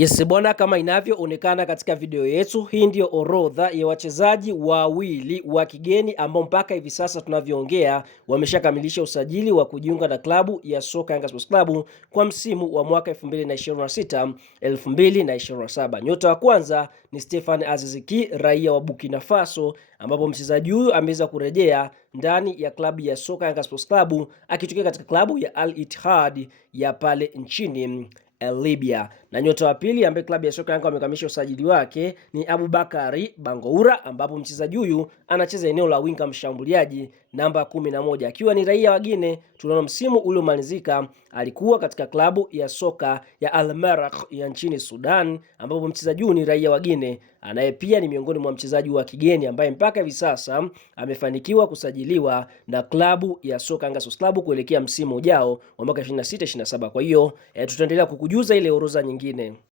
Yes bwana, kama inavyoonekana katika video yetu, hii ndio orodha ya wachezaji wawili wa kigeni ambao mpaka hivi sasa tunavyoongea wameshakamilisha usajili wa kujiunga na klabu ya soka Yanga Sports Club kwa msimu wa mwaka 2026 2027. Nyota wa kwanza ni Stefan Aziz Ki, raia wa Burkina Faso, ambapo mchezaji huyu ameweza kurejea ndani ya klabu ya soka Yanga Sports Club akitokea katika klabu ya Al Ittihad ya pale nchini Libya. Na nyota wa pili ambaye klabu ya soka Yanga wamekamilisha usajili wake ni Aboubakary Bangoura, ambapo mchezaji huyu anacheza eneo la winga mshambuliaji namba 11 akiwa ni raia wa Guinea. Tunaona msimu uliomalizika alikuwa katika klabu ya soka ya Al Merrikh ya nchini Sudan, ambapo mchezaji huyu ni raia wa Guinea anaye pia ni miongoni mwa mchezaji wa kigeni ambaye mpaka hivi sasa amefanikiwa kusajiliwa na klabu ya soka Yanga Sports Club kuelekea msimu ujao wa mwaka 26 27. Kwa hiyo tutaendelea kukujuza ile orodha nyingine.